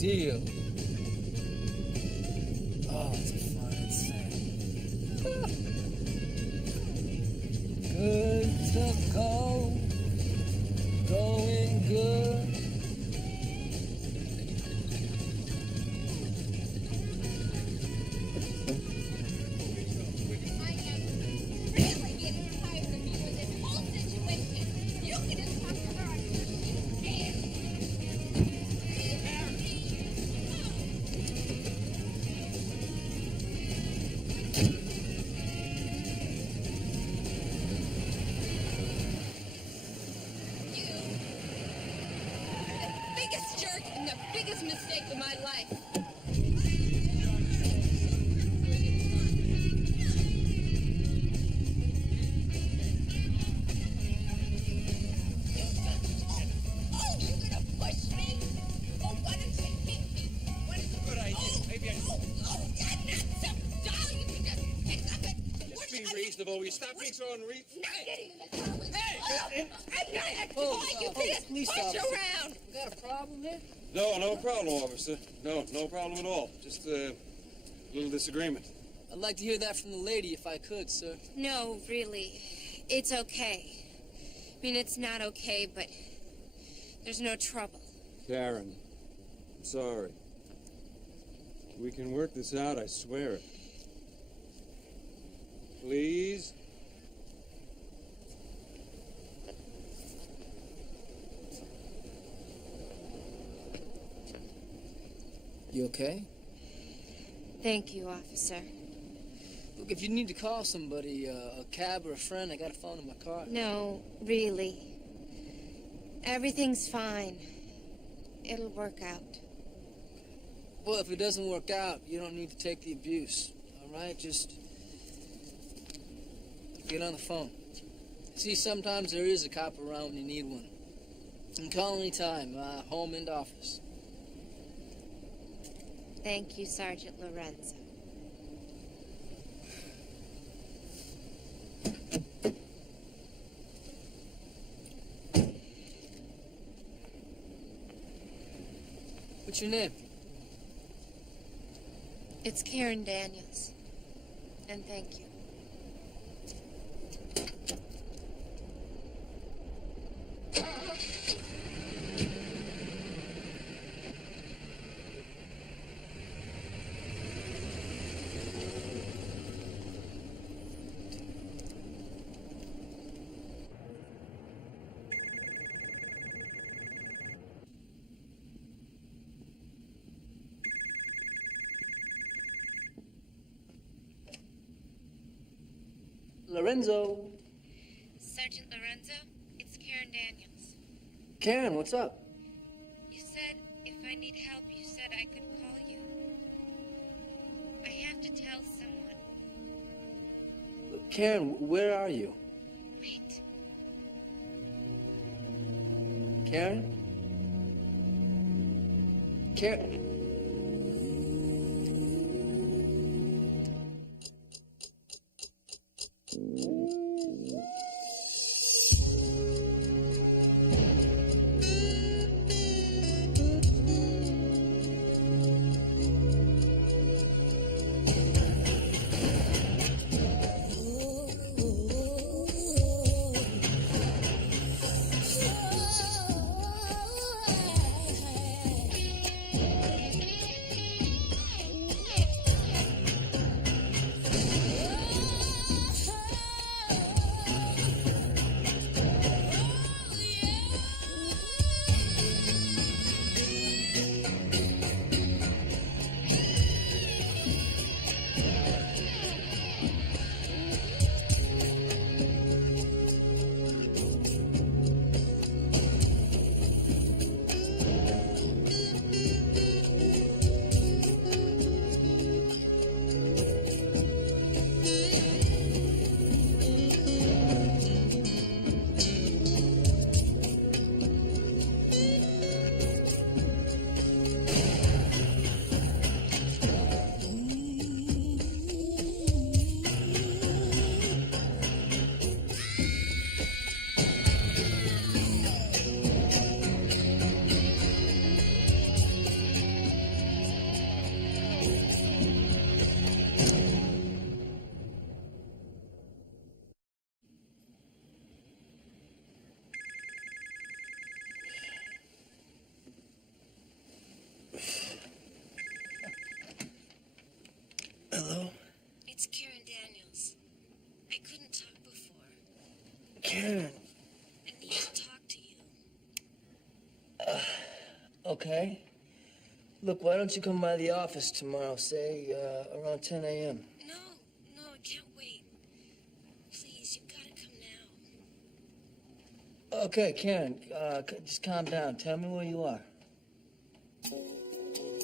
seal. Oh, it's a fine scent. Good to go. Going good. Biggest mistake of my life. Oh, you're gonna push me? Oh, why don't you hit me? What is Good idea. Maybe I... I'm not some doll. You can just pick up it. Just be reasonable. Will you stop being so unreasonable? Not getting in the car with Hey! I'm not a toy. You can't police push officer. around. You got a problem here? No problem, officer. No problem at all. Just a little disagreement. I'd like to hear that from the lady if I could, sir. No, really. It's okay. I mean, it's not okay, but there's no trouble. Karen, I'm sorry. We can work this out, I swear it. Please? You okay? Thank you, officer. Look, if you need to call somebody, a cab or a friend, I got a phone in my car. No, really. Everything's fine. It'll work out. Well, if it doesn't work out, you don't need to take the abuse, all right? Just get on the phone. See, sometimes there is a cop around when you need one. And call anytime, home and office. Thank you, Sergeant Lorenzo. What's your name? It's Karen Daniels. And thank you. Lorenzo. Sergeant Lorenzo, it's Karen Daniels. Karen, what's up? You said if I need help, you said I could call you. I have to tell someone. Look, Karen, where are you? Wait. Karen? Karen? Karen. I need to talk to you. Okay. Look, why don't you come by the office tomorrow, say, around 10 a.m.? No, I can't wait. Please, you've got to come now. Okay, Karen, just calm down. Tell me where you are.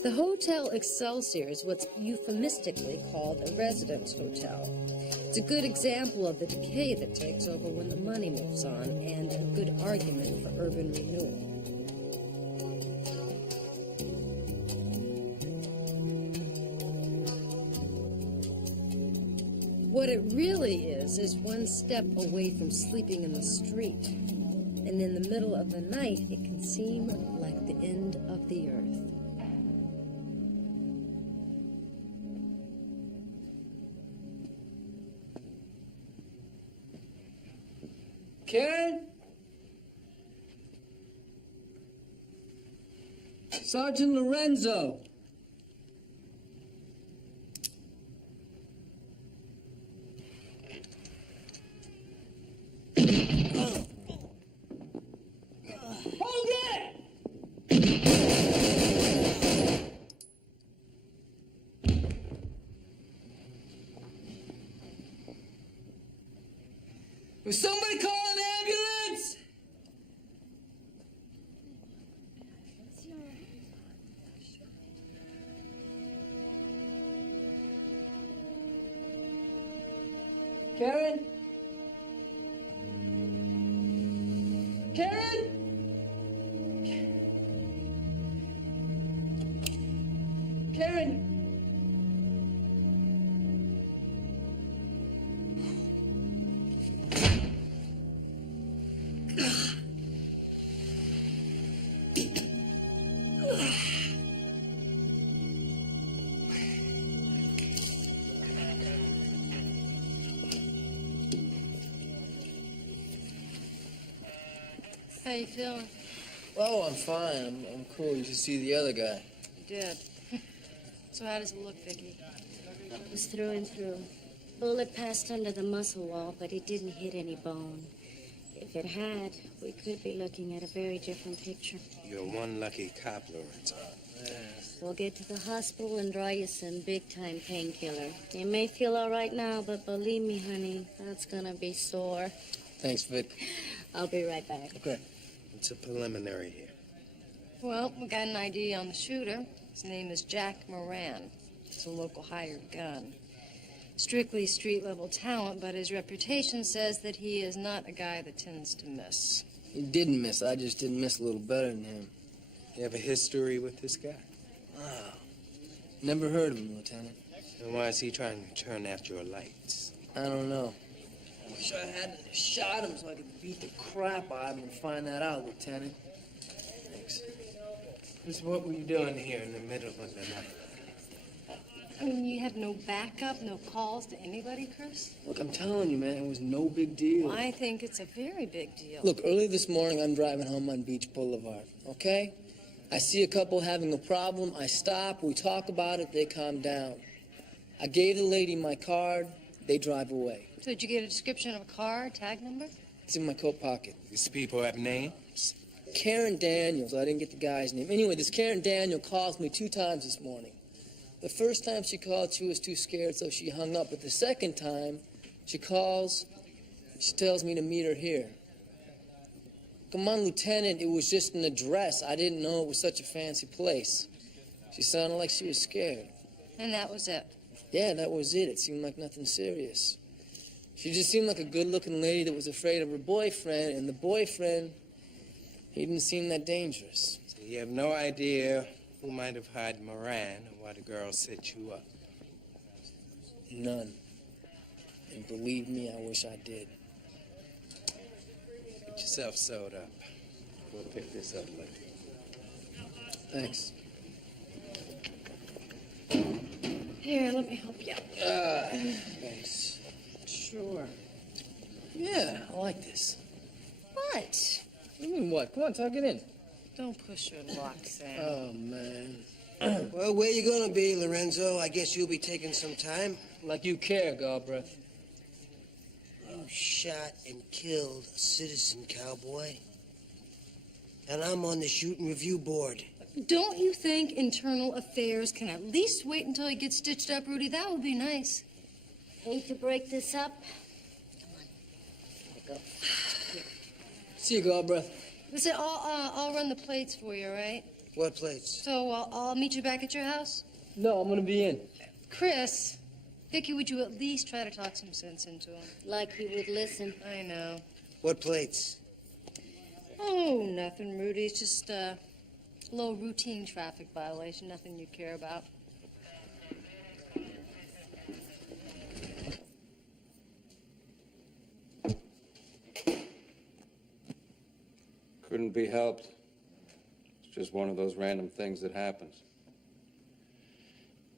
The Hotel Excelsior is what's euphemistically called a residence hotel. It's a good example of the decay that takes over when the money moves on, and a good argument for urban renewal. What it really is one step away from sleeping in the street. And in the middle of the night, it can seem like the end of the earth. Karen? Sergeant Lorenzo. Hold it! Will somebody call an ambulance? Karen? Karen? Karen? How you feeling? Oh, I'm fine. I'm cool. You should see the other guy. You did. So how does it look, Vicky? It was through and through. Bullet passed under the muscle wall, but it didn't hit any bone. If it had, we could be looking at a very different picture. You're one lucky cop, Lorenzo. We'll get to the hospital and draw you some big-time painkiller. You may feel all right now, but believe me, honey, that's gonna be sore. Thanks, Vic. I'll be right back. Okay. It's a preliminary here. Well, we got an ID on the shooter. His name is Jack Moran. He's a local hired gun. Strictly street-level talent, but his reputation says that he is not a guy that tends to miss. He didn't miss. I just didn't miss a little better than him. You have a history with this guy? Wow. Never heard of him, Lieutenant. And why is he trying to turn out your lights? I don't know. I wish I hadn't shot him so I could beat the crap out of him and find that out, Lieutenant. Thanks. Just what were you doing here in the middle of the night? I mean, you have no backup, no calls to anybody, Chris? Look, I'm telling you, man, it was no big deal. I think it's a very big deal. Look, early this morning, I'm driving home on Beach Boulevard, okay? I see a couple having a problem. I stop. We talk about it. They calm down. I gave the lady my card. They drive away. So did you get a description of a car, tag number? It's in my coat pocket. These people have names? Karen Daniels. I didn't get the guy's name. Anyway, this Karen Daniel calls me 2 times this morning. The first time she called, she was too scared, so she hung up. But the second time, she calls, she tells me to meet her here. Come on, Lieutenant, it was just an address. I didn't know it was such a fancy place. She sounded like she was scared. And that was it. Yeah, that was it. It seemed like nothing serious. She just seemed like a good-looking lady that was afraid of her boyfriend, and the boyfriend, he didn't seem that dangerous. So you have no idea who might have hired Moran or why the girl set you up? None. And believe me, I wish I did. Get yourself sewed up. We'll pick this up later. Thanks. Here, let me help you. Thanks. Sure. Yeah, I like this. What? What do you mean, what? Come on, tuck it in. Don't push your luck, Sam. Oh, man. Well, where you gonna be, Lorenzo? I guess you'll be taking some time. Like you care, Galbraith. You shot and killed a citizen, cowboy. And I'm on the shooting review board. Don't you think internal affairs can at least wait until he gets stitched up, Rudy? That would be nice. Hate to break this up. Come on. Gotta go. See you, Galbraith. Listen, I'll run the plates for you, all right? What place? So I'll meet you back at your house? No, I'm gonna be in. Chris, Vicky, would you at least try to talk some sense into him? Like he would listen. I know. What plates? Oh, nothing, Rudy. It's just a low routine traffic violation. Nothing you care about. Couldn't be helped. It's just one of those random things that happens.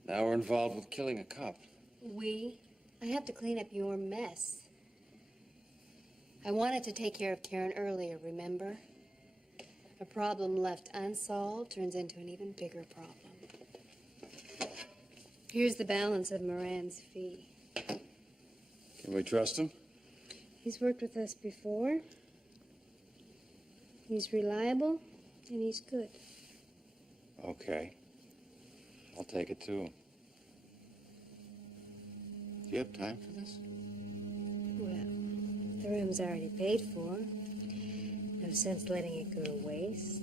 Now we're involved with killing a cop. I have to clean up your mess. I wanted to take care of Karen earlier, remember? A problem left unsolved turns into an even bigger problem. Here's the balance of Moran's fee. Can we trust him? He's worked with us before. He's reliable, and he's good. Okay. I'll take it to him. Do you have time for this? Well, the room's already paid for. No sense letting it go to waste.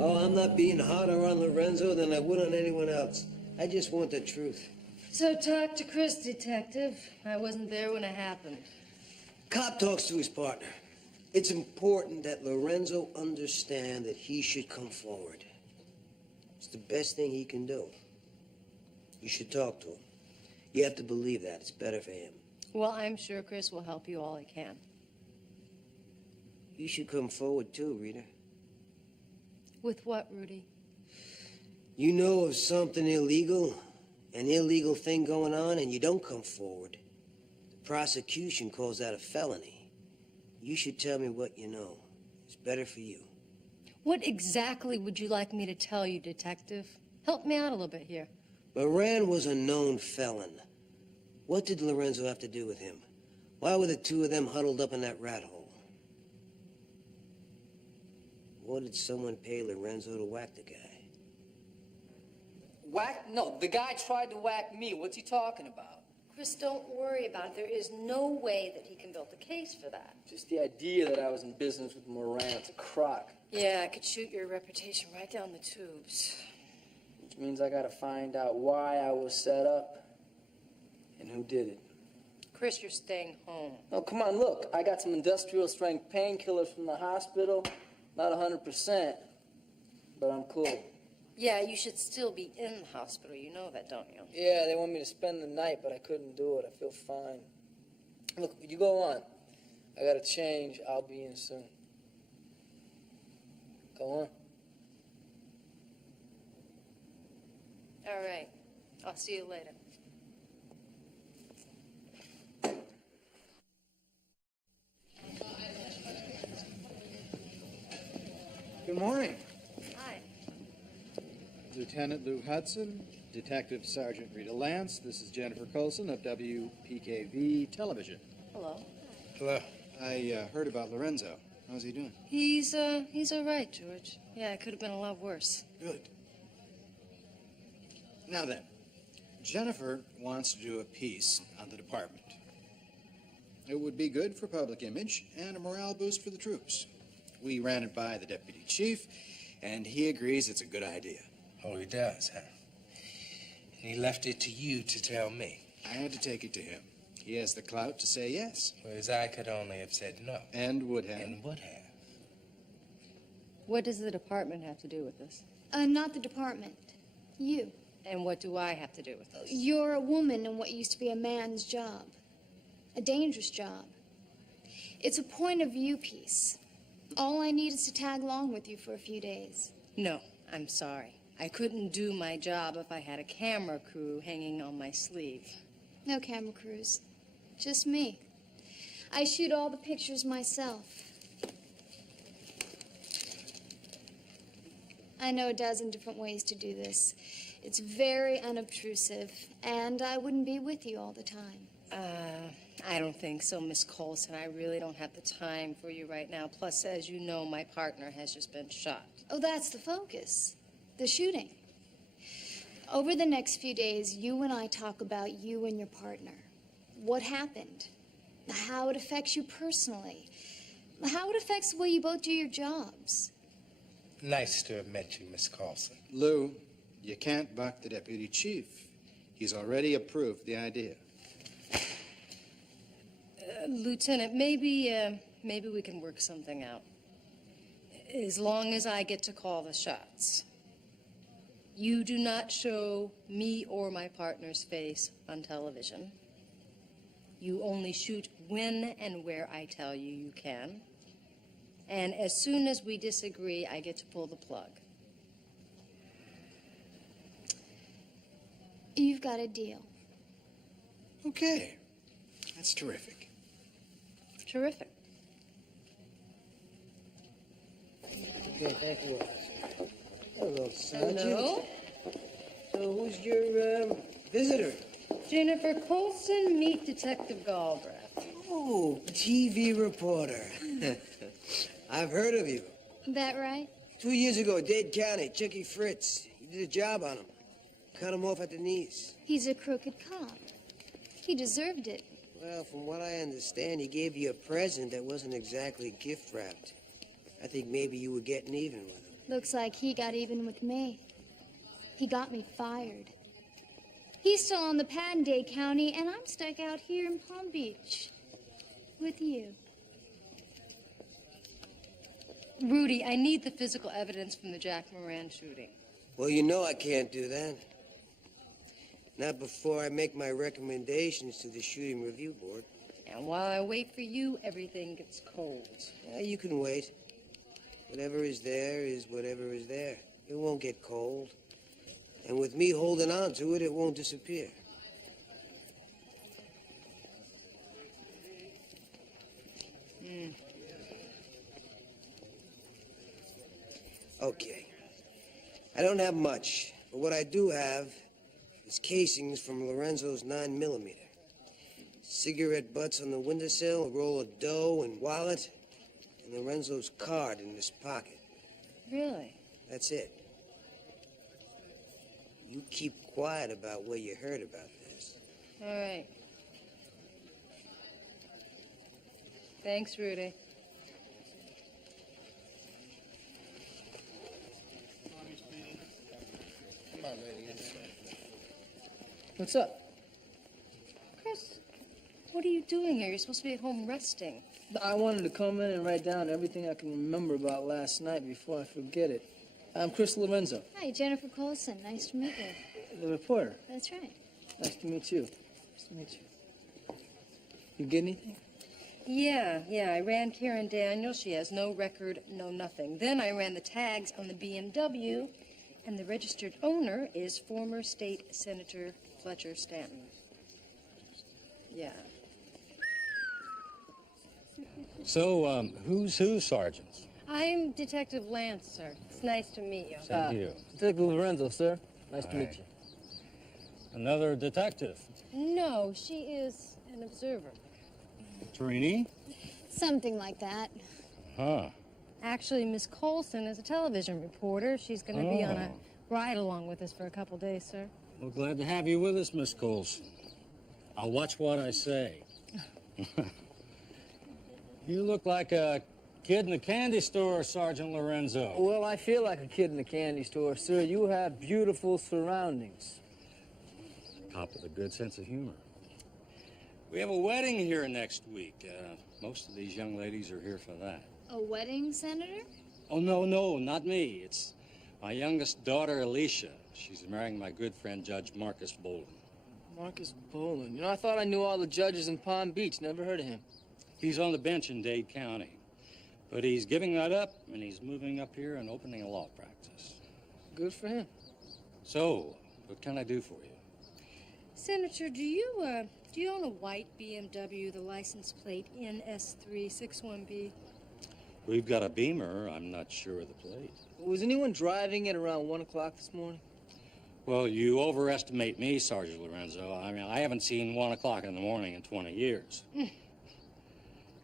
Oh, I'm not being harder on Lorenzo than I would on anyone else. I just want the truth. So talk to Chris, detective. I wasn't there when it happened. Cop talks to his partner. It's important that Lorenzo understand that he should come forward. It's the best thing he can do. You should talk to him. You have to believe that. It's better for him. Well, I'm sure Chris will help you all he can. You should come forward too, Rita. With what, Rudy? You know of something illegal, an illegal thing going on, and you don't come forward. The prosecution calls that a felony. You should tell me what you know. It's better for you. What exactly would you like me to tell you, detective? Help me out a little bit here. Moran was a known felon. What did Lorenzo have to do with him? Why were the two of them huddled up in that rat hole? What did someone pay Lorenzo to whack the guy? Whack? No, the guy tried to whack me. What's he talking about? Chris, don't worry about it. There is no way that he can build a case for that. Just the idea that I was in business with Moran. It's a crock. Yeah, I could shoot your reputation right down the tubes. Which means I gotta find out why I was set up and who did it. Chris, you're staying home. Oh, come on, look. I got some industrial strength painkillers from the hospital. Not 100%, but I'm cool. Yeah, you should still be in the hospital. You know that, don't you? Yeah, they want me to spend the night, but I couldn't do it. I feel fine. Look, you go on. I gotta change. I'll be in soon. Go on. All right. I'll see you later. Good morning. Hi. Lieutenant Lou Hudson, Detective Sergeant Rita Lance. This is Jennifer Colson of WPKV Television. Hello. Hello. I heard about Lorenzo. How's he doing? He's all right, George. Yeah, it could have been a lot worse. Good. Now then, Jennifer wants to do a piece on the department. It would be good for public image and a morale boost for the troops. We ran it by the deputy chief, and he agrees it's a good idea. Oh, he does, huh? And he left it to you to tell me. I had to take it to him. He has the clout to say yes. Whereas I could only have said no. And would have. And would have. What does the department have to do with this? Not the department. You. And what do I have to do with this? You're a woman in what used to be a man's job. A dangerous job. It's a point of view piece. All I need is to tag along with you for a few days. No, I'm sorry. I couldn't do my job if I had a camera crew hanging on my sleeve. No camera crews. Just me. I shoot all the pictures myself. I know a dozen different ways to do this. It's very unobtrusive, and I wouldn't be with you all the time. I don't think so, Miss Colson. I really don't have the time for you right now. Plus, as you know, my partner has just been shot. Oh, that's the focus. The shooting. Over the next few days, you and I talk about you and your partner. What happened? How it affects you personally. How it affects the way you both do your jobs. Nice to have met you, Miss Carlson. Lou, you can't buck the deputy chief. He's already approved the idea. Lieutenant, maybe we can work something out. As long as I get to call the shots. You do not show me or my partner's face on television. You only shoot when and where I tell you you can. And as soon as we disagree, I get to pull the plug. You've got a deal. Okay. That's terrific. Terrific. Okay, thank you. Hello, Sergeant. Hello? So who's your visitor? Jennifer Colson, meet Detective Galbraith. Oh, TV reporter. I've heard of you. That right? 2 years ago, Dade County, Chucky Fritz. You did a job on him. Cut him off at the knees. He's a crooked cop. He deserved it. Well, from what I understand, he gave you a present that wasn't exactly gift-wrapped. I think maybe you were getting even with him. Looks like he got even with me. He got me fired. He's still on the pad in Dade County, and I'm stuck out here in Palm Beach. With you. Rudy, I need the physical evidence from the Jack Moran shooting. Well, you know I can't do that. Not before I make my recommendations to the Shooting Review Board. And while I wait for you, everything gets cold. Yeah, you can wait. Whatever is there is whatever is there. It won't get cold. And with me holding on to it, it won't disappear. Okay. I don't have much, but what I do have is casings from Lorenzo's 9mm. Cigarette butts on the windowsill, a roll of dough and wallet, and Lorenzo's card in his pocket. Really? That's it. You keep quiet about what you heard about this. All right. Thanks, Rudy. What's up? Chris, what are you doing here? You're supposed to be at home resting. I wanted to come in and write down everything I can remember about last night before I forget it. I'm Chris Lorenzo, Hi, Jennifer Colson. Nice to meet you. the reporter. That's right. Nice to meet you. Nice to meet you. You get anything? Yeah, I ran Karen Daniels. She has no record, no nothing. Then I ran the tags on the BMW, and the registered owner is former State Senator Fletcher Stanton. Yeah. So, who's who, Sergeants? I'm Detective Lance, sir. It's nice to meet you. Same to you. Detective Lorenzo, sir. Nice to All meet right. you. Another detective. No, she is an observer. Trini? Something like that. Huh. Actually, Miss Colson is a television reporter. She's going to be on a Oh. ride along with us for a couple days, sir. Well, glad to have you with us, Miss Colson. I'll watch what I say. You look like a kid in a candy store, Sergeant Lorenzo. Well, I feel like a kid in a candy store, sir. You have beautiful surroundings. Cop with a good sense of humor. We have a wedding here next week. Most of these young ladies are here for that. A wedding, Senator? Oh, no, not me. It's my youngest daughter, Alicia. She's marrying my good friend, Judge Marcus Bolden. Marcus Bolden. You know, I thought I knew all the judges in Palm Beach. Never heard of him. He's on the bench in Dade County. But he's giving that up, and he's moving up here and opening a law practice. Good for him. So, what can I do for you? Senator, do you Do you own a white BMW, the license plate NS361B? We've got a Beamer. I'm not sure of the plate. Was anyone driving it around 1 o'clock this morning? Well, you overestimate me, Sergeant Lorenzo. I mean, I haven't seen 1 o'clock in the morning in 20 years.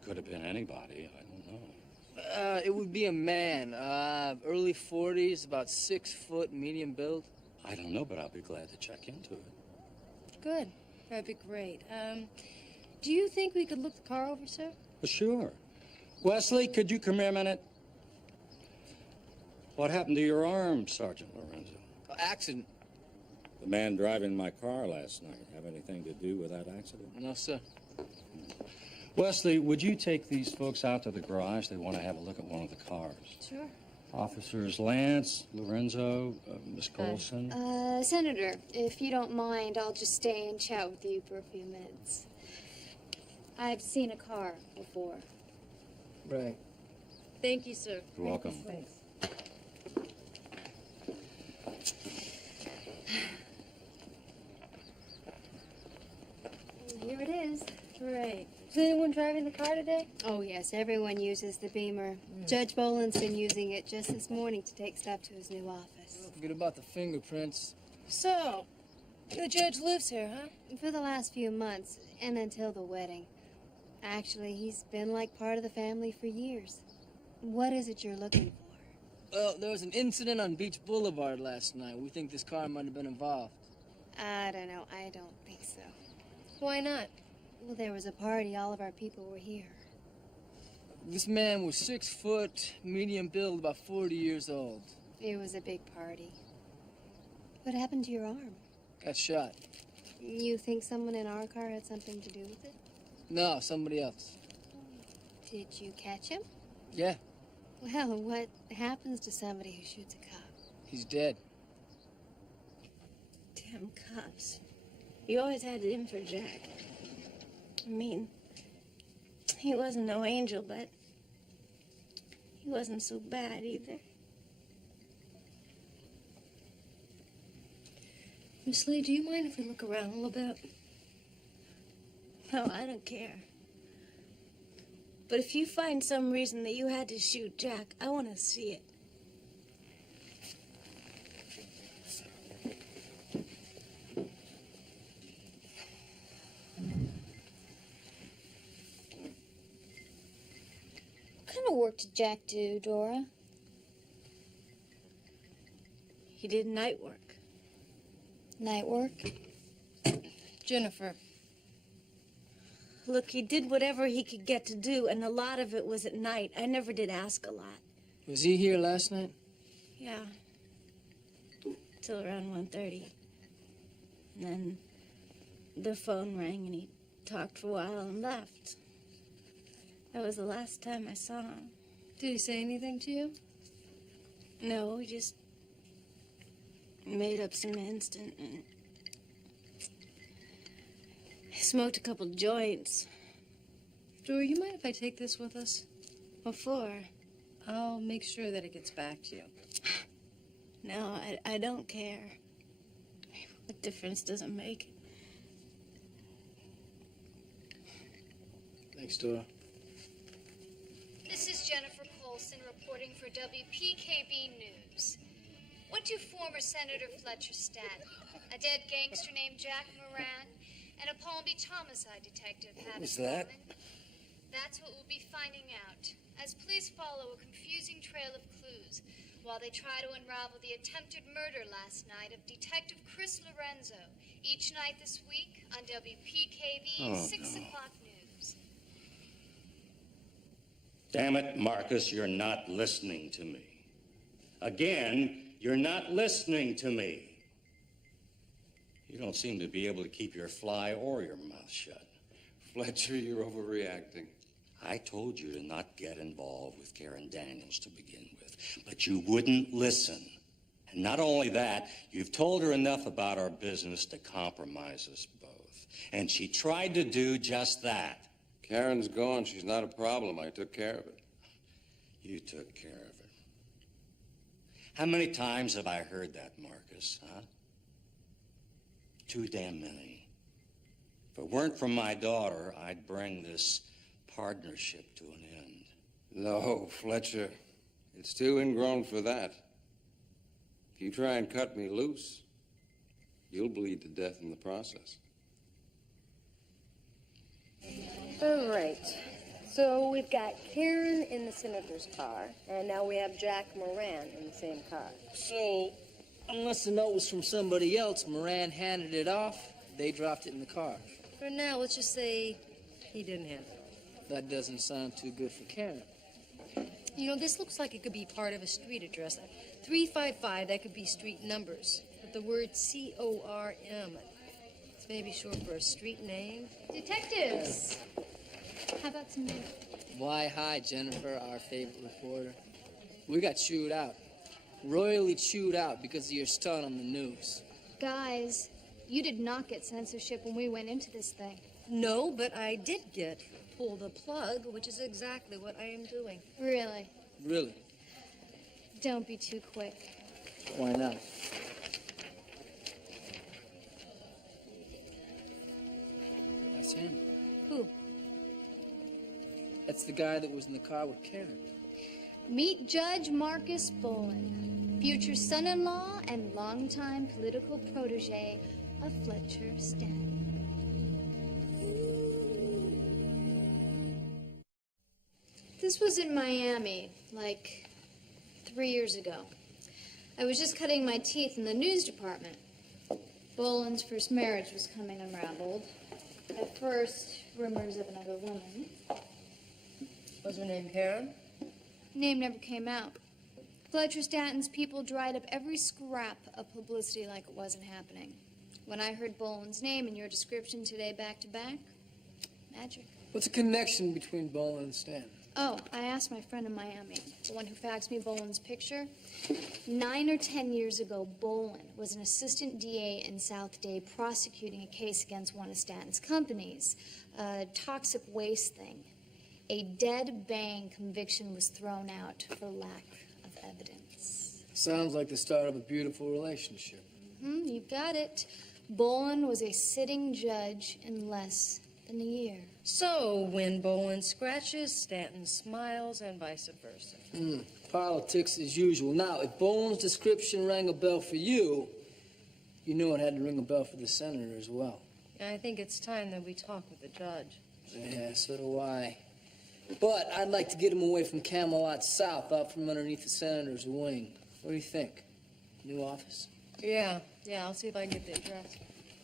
Could have been anybody. I don't know. It would be a man, early 40s, about 6 foot, medium build. I don't know, but I'll be glad to check into it. Good. That'd be great. Do you think we could look the car over, sir? Well, sure. Wesley, could you come here a minute? What happened to your arm, Sergeant Lorenzo? Accident. The man driving my car last night have anything to do with that accident? No, sir. Wesley, would you take these folks out to the garage? They want to have a look at one of the cars. Sure. Officers Lance, Lorenzo, Miss Colson. Senator, if you don't mind, I'll just stay and chat with you for a few minutes. I've seen a car before. Right. Thank you, sir. You're welcome. Thanks. Here it is. Great. Is anyone driving the car today? Oh, yes, everyone uses the Beamer. Judge Boland's been using it just this morning to take stuff to his new office. Don't forget about the fingerprints. So, the judge lives here, huh? For the last few months, and until the wedding. Actually, he's been like part of the family for years. What is it you're looking for? Well, there was an incident on Beach Boulevard last night. We think this car might have been involved. I don't know. I don't think so. Why not? Well, there was a party. All of our people were here. This man was 6 foot, medium build, about 40 years old. It was a big party. What happened to your arm? Got shot. You think someone in our car had something to do with it? No, somebody else. Did you catch him? Yeah, Well, what happens to somebody who shoots a cop? he's dead. Damn cops. You always had it in for Jack. I mean, he wasn't no angel, but he wasn't so bad either. Miss Lee, do you mind if we look around a little bit? No, I don't care. But if you find some reason that you had to shoot Jack, I want to see it. What kind of work did Jack do, Dora? He did night work. Night work? Jennifer. Look, he did whatever he could get to do, and a lot of it was at night. I never did ask a lot. Was he here last night? Yeah. Till around 1:30. And then the phone rang, and he talked for a while and left. That was the last time I saw him. Did he say anything to you? No, he just made up some instant and he smoked a couple joints. Dora, you mind if I take this with us? What for? I'll make sure that it gets back to you. No, I don't care. What difference does it make? Thanks, Dora. This is Jennifer Colson reporting for WPKB News. What do former Senator Fletcher Stanton, a dead gangster named Jack Moran, and a Palm Beach homicide detective have was in that? common? That's what we'll be finding out as police follow a confusing trail of clues while they try to unravel the attempted murder last night of Detective Chris Lorenzo, each night this week on WPKV 6 o'clock news. Damn it, Marcus, you're not listening to me. Again, you're not listening to me. You don't seem to be able to keep your fly or your mouth shut. Fletcher, you're overreacting. I told you to not get involved with Karen Daniels to begin with, but you wouldn't listen. And not only that, you've told her enough about our business to compromise us both. And she tried to do just that. Karen's gone. She's not a problem. I took care of it. You took care of it. How many times have I heard that, Marcus, huh? Too damn many. it weren't for my daughter, I'd bring this partnership to an end. No, Fletcher. It's too ingrown for that. If you try and cut me loose, you'll bleed to death in the process. All right. So we've got Karen in the senator's car, and now we have Jack Moran in the same car. So, unless the note was from somebody else, Moran handed it off, they dropped it in the car. For now, let's just say he didn't have it. That doesn't sound too good for Karen. You know, this looks like it could be part of a street address. 355, that could be street numbers. But the word C-O-R-M, it's maybe short for a street name. Detectives! How about some milk? Why, hi, Jennifer, our favorite reporter. We got chewed out. Royally chewed out because of your stunt on the news. Guys, you did not get censorship when we went into this thing. No, but I did get pull the plug, which is exactly what I am doing. Really? Really? Don't be too quick. Why not? That's him. Who? That's the guy that was in the car with Karen. Meet Judge Marcus Bolin, future son-in-law and longtime political protege of Fletcher Stanton. This was in Miami, like 3 years ago. I was just cutting my teeth in the news department. Bolin's first marriage was coming unraveled. At first, rumors of another woman. Was her name Karen? Name never came out. Fletcher Stanton's people dried up every scrap of publicity like it wasn't happening. When I heard Bolin's name in your description today back to back, magic. What's the connection between Bolin and Stanton? Oh, I asked my friend in Miami, the one who faxed me Bolin's picture. 9 or 10 years ago, Bolin was an assistant DA in South Day prosecuting a case against one of Stanton's companies, a toxic waste thing. A dead bang conviction was thrown out for lack of evidence. Sounds like the start of a beautiful relationship. You got it. Bolin was a sitting judge in less than a year. So when Bolin scratches, Stanton smiles, and vice versa. Politics as usual. Now, if Bolin's description rang a bell for you, you knew it had to ring a bell for the senator as well. I think it's time that we talk with the judge. Yeah, so do I. But I'd like to get him away from Camelot South, out from underneath the senator's wing. What do you think? New office? Yeah, I'll see if I can get the address.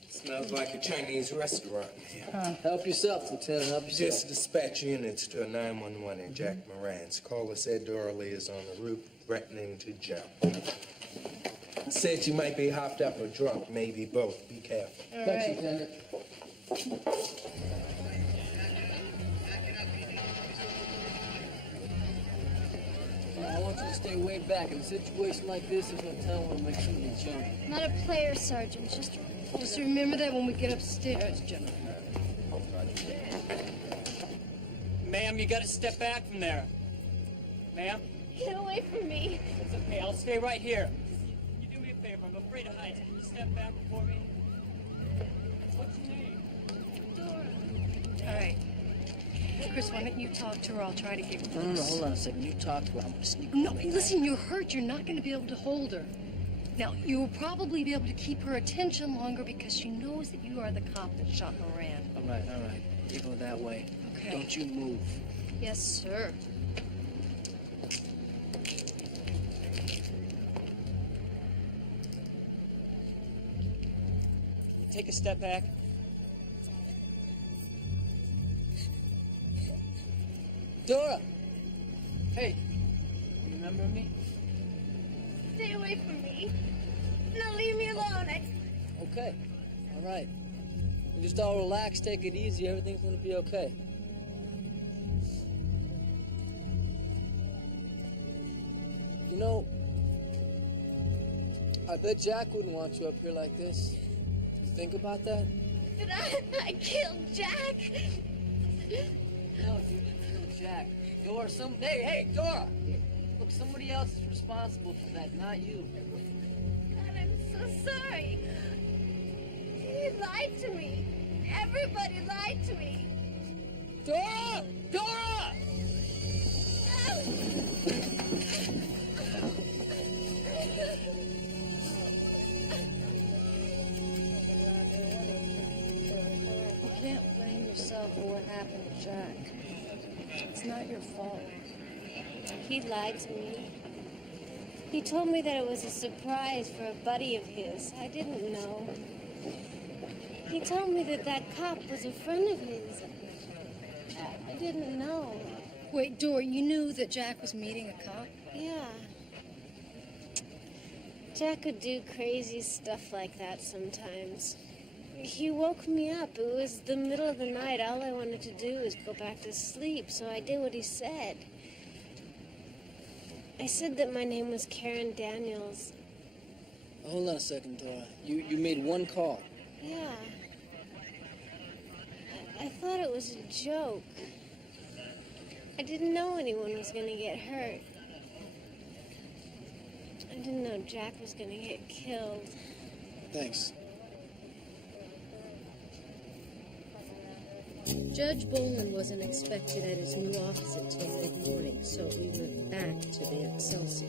Smells like a Chinese restaurant here. Help yourself, Lieutenant, help yourself. Just dispatch units to a 911 at Jack Moran's. Caller said Dorley is on the roof, threatening to jump. Said you might be hopped up or drunk, maybe both. Be careful. Thanks, Lieutenant. I want you to stay way back. In a situation like this, there's no telling what makes somebody jump. Not a player, Sergeant, Just remember that when we get upstairs, Jennifer. Ma'am, you gotta step back from there. Ma'am? Get away from me. It's okay, I'll stay right here. You do me a favor, I'm afraid of heights. Can you step back before me? What's your name? All right. Chris, why don't you talk to her? I'll try to get close. No, hold on a second. You talk to her. I'm gonna sneak. No, listen, you're hurt. You're not going to be able to hold her. Now, you'll probably be able to keep her attention longer because she knows that you are the cop that shot Moran. All right. You go that way. Okay. Don't you move. Yes, sir. Take a step back. Dora! Hey, you remember me? Stay away from me. No, leave me alone. Okay. All right. You just all relax, take it easy. Everything's gonna be okay. You know, I bet Jack wouldn't want you up here like this. Think about that? But I killed Jack. No, you didn't kill Jack. Dora, hey, Dora! Look, somebody else is responsible for that, not you. God, I'm so sorry. He lied to me. Everybody lied to me. Dora! Dora! You can't blame yourself for what happened to Jack. It's not your fault. He lied to me. He told me that it was a surprise for a buddy of his. I didn't know. He told me that that cop was a friend of his. I didn't know. Wait, Dora, you knew that Jack was meeting a cop? Yeah. Jack would do crazy stuff like that sometimes. He woke me up. It was the middle of the night. All I wanted to do was go back to sleep, so I did what he said. I said that my name was Karen Daniels. Hold on a second, Dora. You made one call. Yeah. I thought it was a joke. I didn't know anyone was going to get hurt. I didn't know Jack was going to get killed. Thanks. Judge Boland wasn't expected at his new office until mid-morning, so we went back to the Excelsior.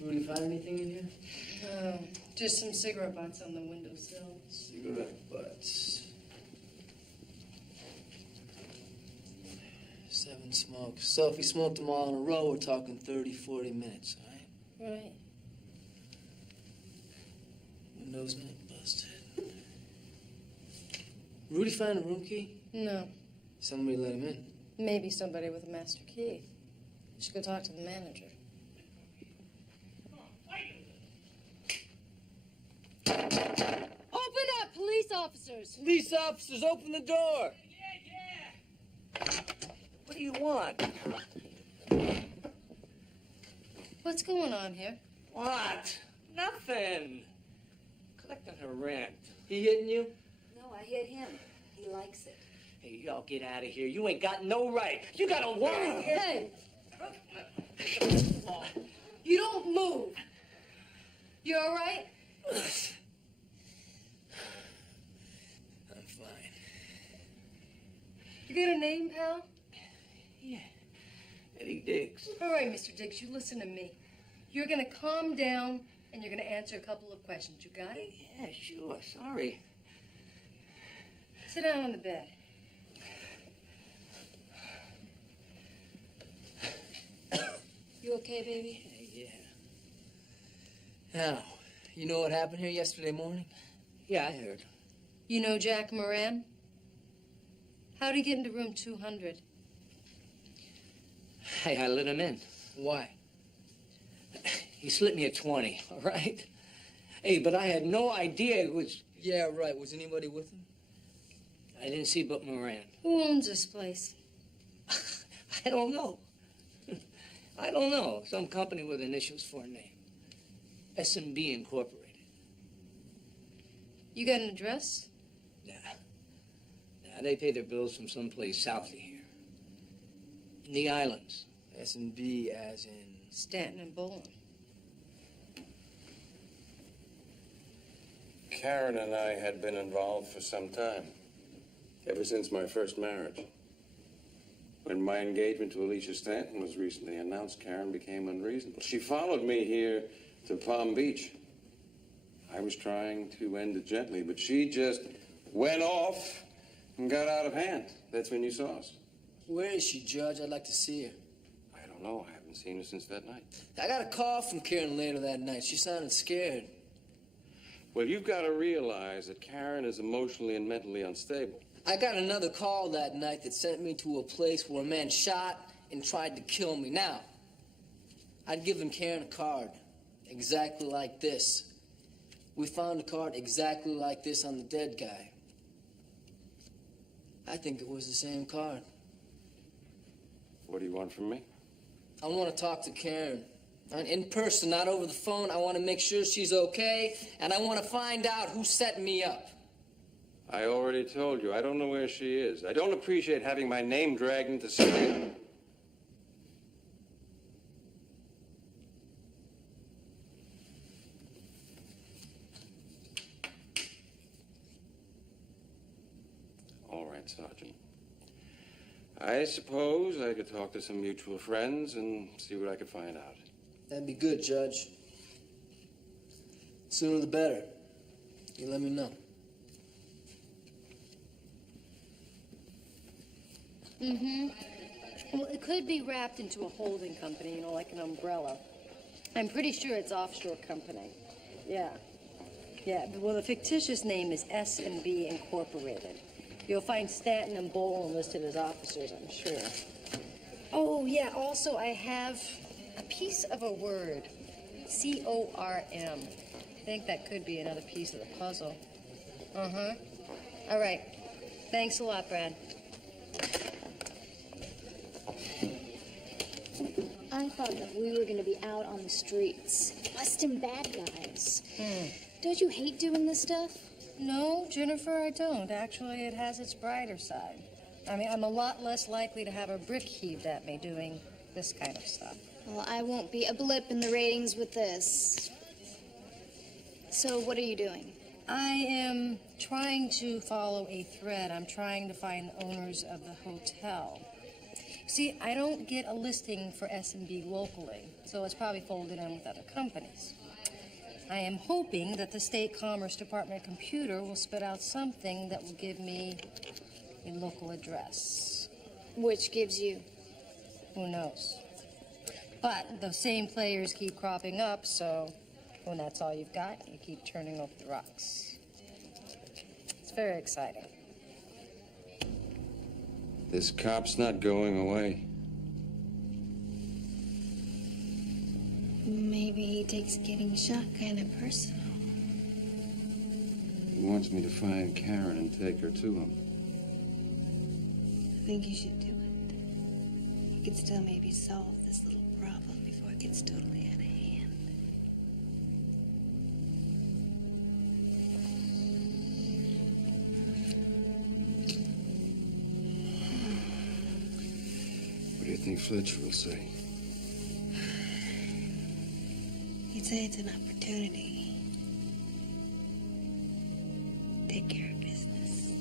Rudy, find anything in here? No, just some cigarette butts on the windowsill. Cigarette butts. 7 smokes. So if we smoked them all in a row, we're talking 30, 40 minutes, all right? Right. Windows not busted. Rudy find a room key? No, Somebody let him in. maybe somebody with a master key. You should go talk to the manager. Open up, police officers! Police officers, open the door! What do you want? What's going on here? What? Nothing. Collecting her rent. He hitting you? No, I hit him. He likes it. Hey, y'all get out of here. You ain't got no right. You got a warrant. Hey! You don't move. You all right? I'm fine. You got a name, pal? Yeah. Eddie Diggs. All right, Mr. Diggs, you listen to me. You're gonna calm down and you're gonna answer a couple of questions. You got it? Yeah, sure. Sorry. Sit down on the bed. You okay, baby? Yeah. Now, you know what happened here yesterday morning? Yeah, I heard. You know Jack Moran? How'd he get into room 200? Hey, I let him in. Why? He slipped me a 20, all right? Hey, but I had no idea it was... Yeah, right. Was anybody with him? I didn't see but Moran. Who owns this place? I don't know. I don't know. Some company with initials for a name. S&B Incorporated. You got an address? Nah, they pay their bills from someplace south of here. In the islands. S&B as in... Stanton and Boland. Karen and I had been involved for some time. Ever since my first marriage. When my engagement to Alicia Stanton was recently announced, Karen became unreasonable. She followed me here to Palm Beach. I was trying to end it gently, but she just went off and got out of hand. That's when you saw us. Where is she, Judge? I'd like to see her. I don't know. I haven't seen her since that night. I got a call from Karen later that night. She sounded scared. Well, you've got to realize that Karen is emotionally and mentally unstable. I got another call that night that sent me to a place where a man shot and tried to kill me. Now, I'd given Karen a card exactly like this. We found a card exactly like this on the dead guy. I think it was the same card. What do you want from me? I want to talk to Karen. In person, not over the phone. I want to make sure she's okay, and I want to find out who set me up. I already told you. I don't know where she is. I don't appreciate having my name dragged into something. right, Sergeant. I suppose I could talk to some mutual friends and see what I could find out. That'd be good, Judge. Sooner the better. You let me know. Mm-hmm. Well, it could be wrapped into a holding company, you know, like an umbrella. I'm pretty sure it's offshore company. Yeah. Yeah, well, the fictitious name is S&B Incorporated. You'll find Stanton and Boland listed as officers, I'm sure. Oh, yeah, also I have a piece of a word. C-O-R-M. I think that could be another piece of the puzzle. Uh-huh. All right. Thanks a lot, Brad. I thought that we were going to be out on the streets, busting bad guys. Don't you hate doing this stuff? No, Jennifer, I don't. Actually, it has its brighter side. I mean, I'm a lot less likely to have a brick heaved at me doing this kind of stuff. Well, I won't be a blip in the ratings with this. So what are you doing? I am trying to follow a thread. I'm trying to find the owners of the hotel. See, I don't get a listing for S&B locally, so it's probably folded in with other companies. I am hoping that the State Commerce Department computer will spit out something that will give me a local address. Which gives you? Who knows? But the same players keep cropping up, so when that's all you've got, you keep turning over the rocks. It's very exciting. This cop's not going away. Maybe he takes getting shot kind of personal. He wants me to find Karen and take her to him. I think you should do it. You could still maybe solve this little problem before it gets totally out of hand. What do you think Fletcher will say? He'd say it's an opportunity. Take care of business.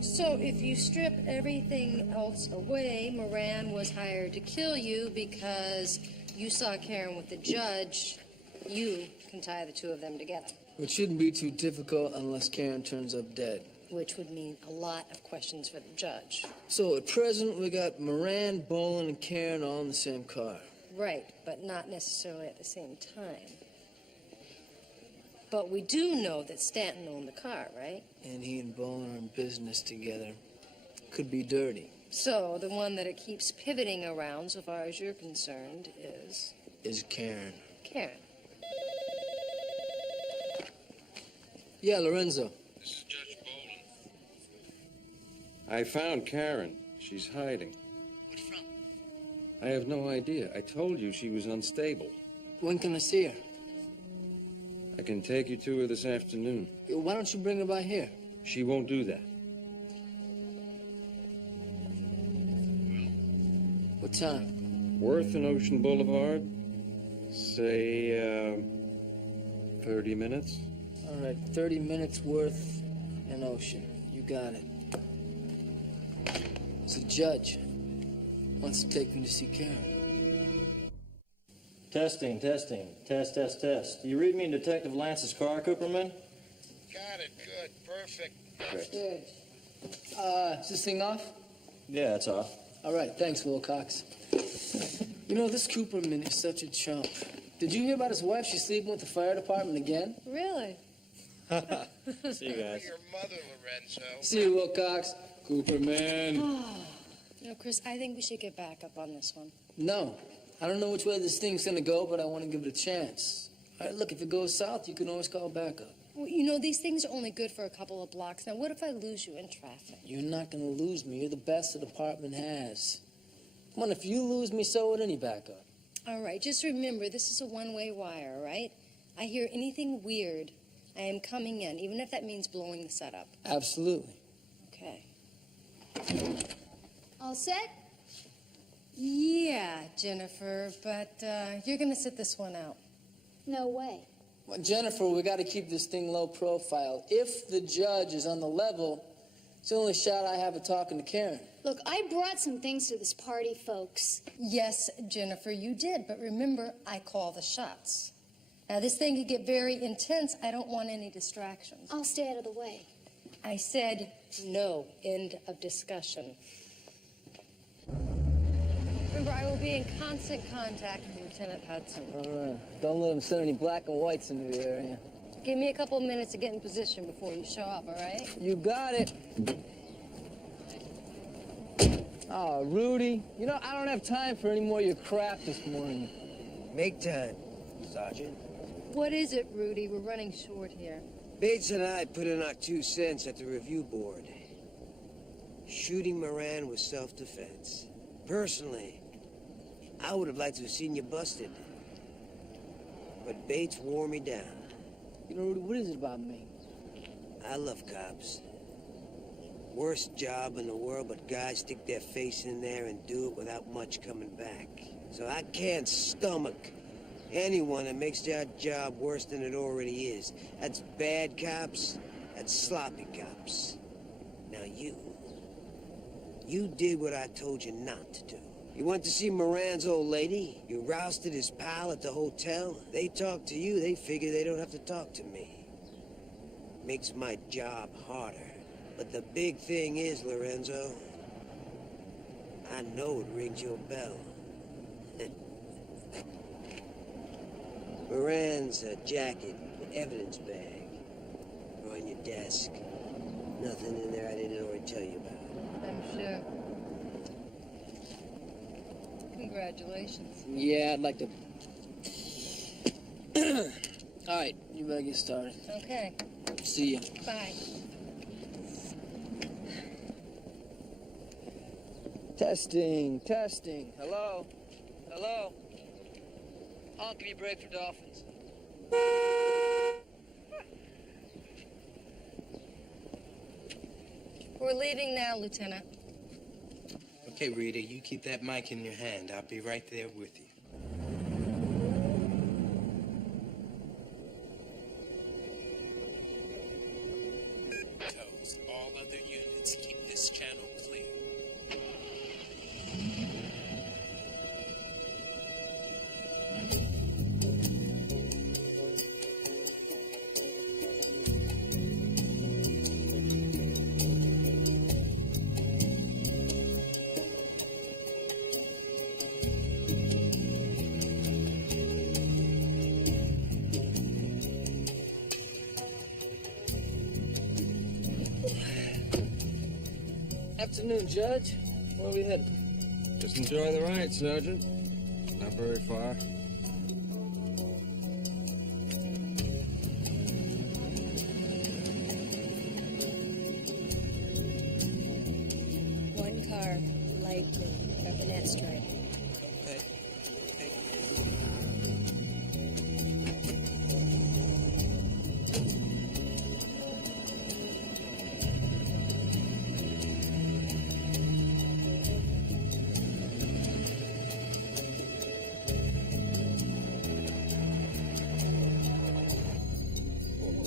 So if you strip everything else away, Moran was hired to kill you because you saw Karen with the judge. You can tie the two of them together. Which shouldn't be too difficult unless Karen turns up dead. Which would mean a lot of questions for the judge. So at present, we got Moran, Boland, and Karen all in the same car. Right, but not necessarily at the same time. But we do know that Stanton owned the car, right? And he and Boland are in business together. Could be dirty. So the one that it keeps pivoting around, so far as you're concerned, is Karen. Karen. Yeah, Lorenzo. This is Judge Boland. I found Karen. She's hiding. What from? I have no idea. I told you she was unstable. When can I see her? I can take you to her this afternoon. Why don't you bring her by here? She won't do that. What time? Worth and Ocean Boulevard. Say, 30 minutes. All right, 30 minutes Worth and Ocean. You got it. So Judge wants to take me to see Karen. Testing. Test. Do you read me in Detective Lance's car, Cooperman? Got it. Good. Perfect. Good. Is this thing off? Yeah, it's off. All right, thanks, Wilcox. You know, this Cooperman is such a chump. Did you hear about his wife? She's sleeping with the fire department again? Really? See you guys. Your mother, Lorenzo. See you, Wilcox. Cooperman. You know, Chris, I think we should get back up on this one. No. I don't know which way this thing's gonna go, but I want to give it a chance. All right, look, if it goes south, you can always call backup. Well, you know, these things are only good for a couple of blocks. Now, what if I lose you in traffic? You're not gonna lose me. You're the best the department has. Come on, if you lose me, so would any backup. All right, just remember, this is a one-way wire, all right? I hear anything weird, I am coming in, even if that means blowing the setup. Absolutely. Okay. All set? Yeah, Jennifer, but you're gonna sit this one out. No way. Well, Jennifer, we got to keep this thing low profile. If the judge is on the level, it's the only shot I have at talking to Karen. Look, I brought some things to this party, folks. Yes, Jennifer, you did, but remember, I call the shots. Now, this thing could get very intense. I don't want any distractions. I'll stay out of the way. I said no. End of discussion. Remember, I will be in constant contact with Lieutenant Hudson. All right. Don't let him send any black and whites into the area. Give me a couple minutes to get in position before you show up, all right? You got it. Oh, Rudy, you know, I don't have time for any more of your crap this morning. Make time, Sergeant. What is it, Rudy? We're running short here. Bates and I put in our 2 cents at the review board. Shooting Moran was self-defense. Personally, I would have liked to have seen you busted. But Bates wore me down. You know, Rudy, what is it about me? I love cops. Worst job in the world, but guys stick their face in there and do it without much coming back. So I can't stomach anyone that makes their job worse than it already is. That's bad cops. That's sloppy cops. Now you did what I told you not to do. You went to see Moran's old lady. You rousted his pal at the hotel. They talked to you. They figure they don't have to talk to me. Makes my job harder. But the big thing is, Lorenzo, I know it rings your bell. Moran's jacket, evidence bag, are on your desk. Nothing in there I didn't already tell you about. I'm sure. Congratulations. Yeah, I'd like to... All right, you better get started. Okay. See ya. Bye. Testing, testing. Hello? Hello? Honk if you brake for dolphins. We're leaving now, Lieutenant. Okay, Rita, you keep that mic in your hand. I'll be right there with you. All other units, keep this channel clear. Afternoon, Judge. Where are we headed? Just enjoy the ride, Sergeant. Not very far. One car, lightly, over that stripe.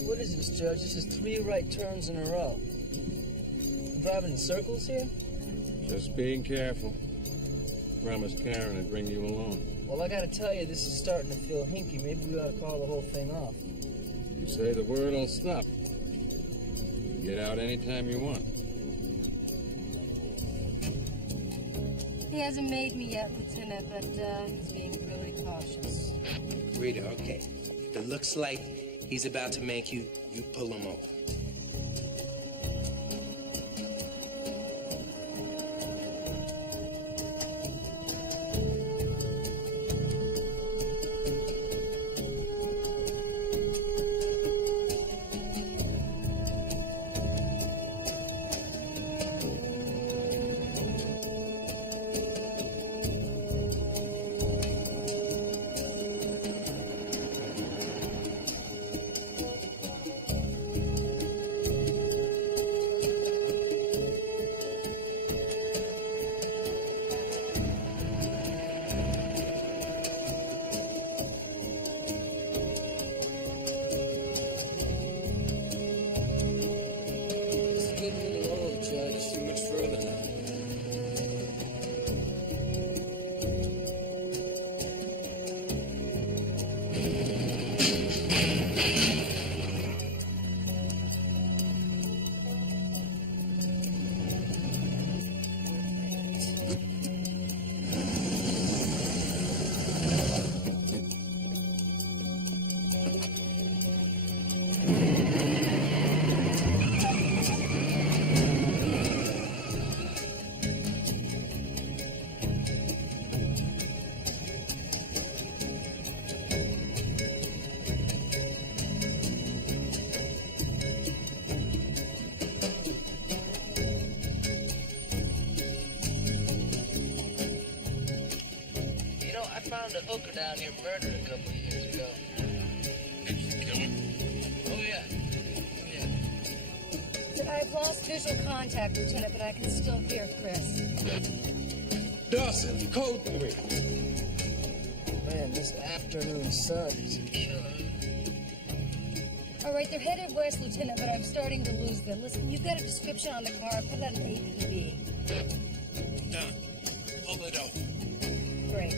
What is this, Judge? This is 3 right turns in a row. You driving in circles here? Just being careful. Promised Karen I'd bring you along. Well, I gotta tell you, this is starting to feel hinky. Maybe we ought to call the whole thing off. You say the word, I'll stop. You can get out anytime you want. He hasn't made me yet, Lieutenant, but he's being really cautious. Rita, okay. If it looks like he's about to make you pull him over. You know, I found a hooker down here murdered a couple of years ago. Oh, yeah. I've lost visual contact, Lieutenant, but I can still hear Chris. Dawson, code 3. Man, this afternoon sun is a killer. All right, they're headed west, Lieutenant, but I'm starting to lose them. Listen, you've got a description on the car. Put that in APB. Done. Pull it over. Great.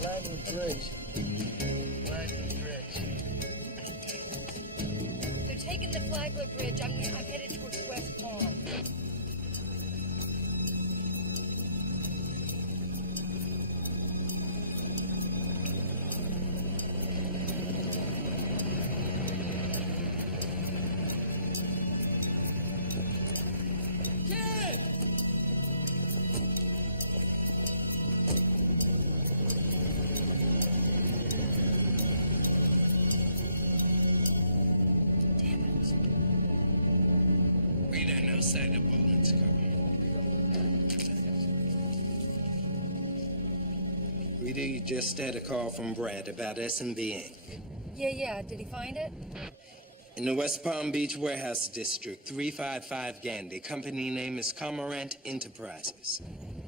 Flagler Bridge. Flagler Bridge. They're taking the Flagler Bridge. I'm headed towards West Palm. Read on no side of Boland's car. Rita, you just had a call from Brad about S&B Inc. Yeah. Did he find it? In the West Palm Beach Warehouse District, 355 Gandy. Company name is Cormorant Enterprises.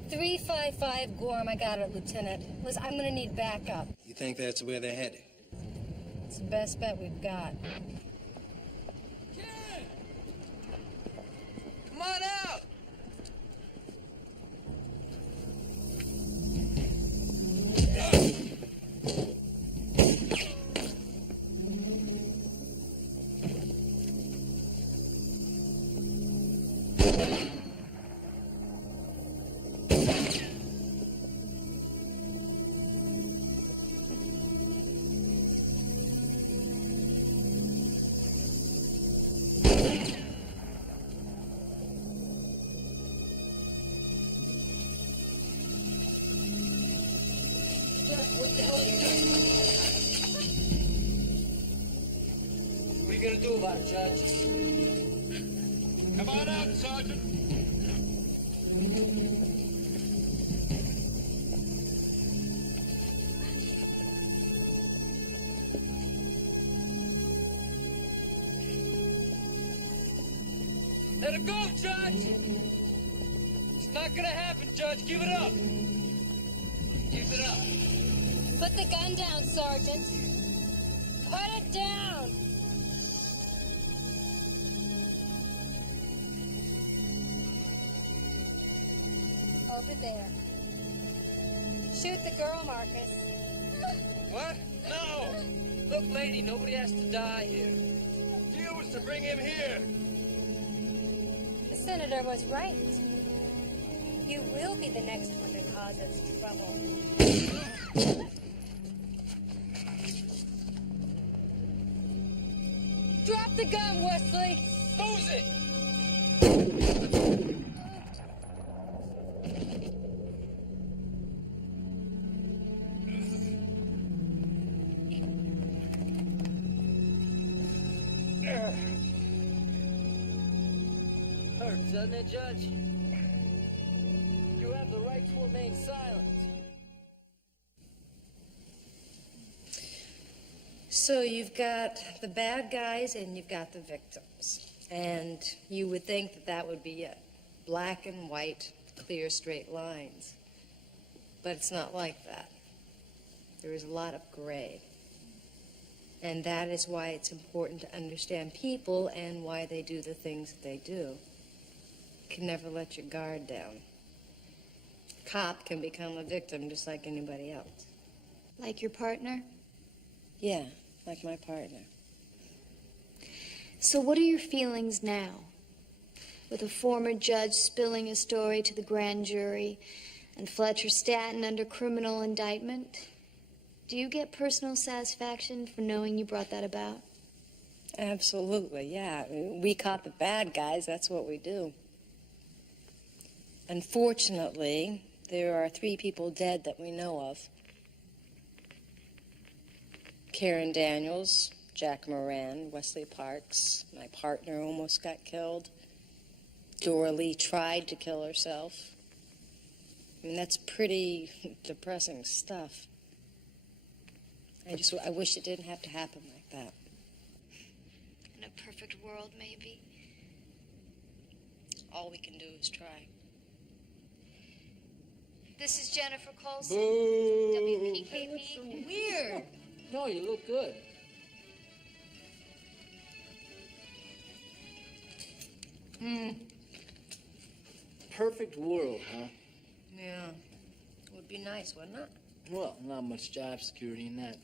355 Gorm. I got it, Lieutenant. Listen, I'm gonna need backup. You think that's where they're headed? It's the best bet we've got. Come on out! What the hell are you doing? What are you gonna do about it, Judge? Come on out, Sergeant. Let it go, Judge! It's not gonna happen, Judge. Give it up! Give it up. Put the gun down, Sergeant. Put it down. Over there. Shoot the girl, Marcus. What? No! Look, lady, nobody has to die here. The deal was to bring him here. The senator was right. You will be the next one to cause us trouble. Drop the gun, Wesley! Who's it? Hurts, doesn't it, Judge? You have the right to remain silent. So you've got the bad guys and you've got the victims. And you would think that that would be it. Black and white, clear, straight lines. But it's not like that. There is a lot of gray. And that is why it's important to understand people and why they do the things that they do. You can never let your guard down. Cop can become a victim just like anybody else. Like your partner? Yeah, like my partner. So what are your feelings now? With a former judge spilling a story to the grand jury and Fletcher Staton under criminal indictment, do you get personal satisfaction for knowing you brought that about? Absolutely, yeah. We caught the bad guys, that's what we do. Unfortunately, there are 3 people dead that we know of. Karen Daniels, Jack Moran, Wesley Parks, my partner almost got killed. Dora Lee tried to kill herself. I mean, that's pretty depressing stuff. I wish it didn't have to happen like that. In a perfect world, maybe. All we can do is try. This is Jennifer Colson. Boo! WPKP. Weird. No, you look good. Perfect world, huh? Yeah. It would be nice, wouldn't it? Well, not much job security in that.